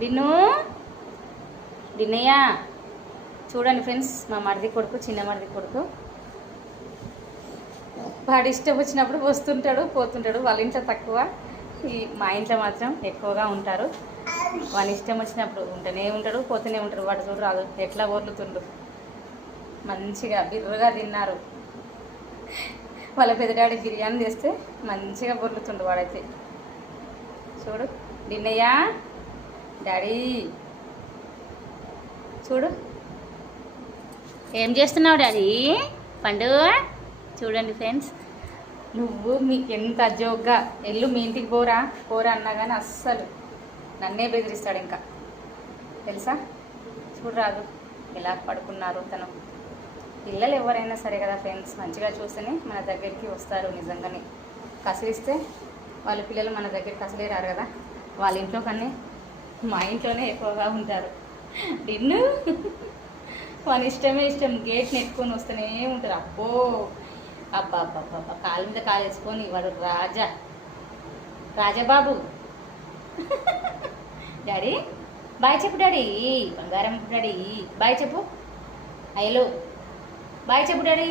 డిన్ను డిన్నయ్య చూడండి ఫ్రెండ్స్, మా మరిది కొడుకు, చిన్న మరిది కొడుకు. వాడు ఇష్టం వచ్చినప్పుడు వస్తుంటాడు, పోతుంటాడు. వాళ్ళ ఇంట్లో తక్కువ, మా ఇంట్లో మాత్రం ఎక్కువగా ఉంటారు. వాళ్ళ ఇష్టం వచ్చినప్పుడు ఉంటూనే ఉంటాడు, పోతూనే ఉంటాడు. వాడు చూడు రాదు ఎట్లా బొర్లుతుండు. మంచిగా బిర్రగా తిన్నారు. వాళ్ళ పెద్దడాడి బిర్యానీ చేస్తే మంచిగా బొర్లుతుండు వాడైతే. చూడు డిన్నయ్య, డాడీ చూడు ఏం చేస్తున్నావు డాడీ పండు. చూడండి ఫ్రెండ్స్, నువ్వు మీకు ఎంత జోక్గా ఎల్లు మీ ఇంటికి పోరా పోరా అన్నా కానీ అస్సలు నన్నే బెదిరిస్తాడు ఇంకా, తెలుసా. చూడరాదు ఎలా పడుకున్నారు తను. పిల్లలు ఎవరైనా సరే కదా ఫ్రెండ్స్, మంచిగా చూస్తేనే మన దగ్గరికి వస్తారు. నిజంగానే కసిరిస్తే వాళ్ళ పిల్లలు మన దగ్గరికి కసలే రారు కదా. వాళ్ళ ఇంట్లో కన్నా మా ఇంట్లోనే ఎక్కువగా ఉంటారు. డిన్ను వాళ్ళ ఇష్టమే ఇష్టం, గేట్ నెట్టుకొని వస్తూనే ఉంటారు. అబ్బో అబ్బా అబ్బా అబ్బా, కాలు మీద కాలు వేసుకొని వాడు రాజాబాబు. డాడీ బాయ్ చెప్పు డాడీ, బంగారం డాడీ బాయ్ చెప్పు. హలో బాయ్ చెప్పు డాడీ.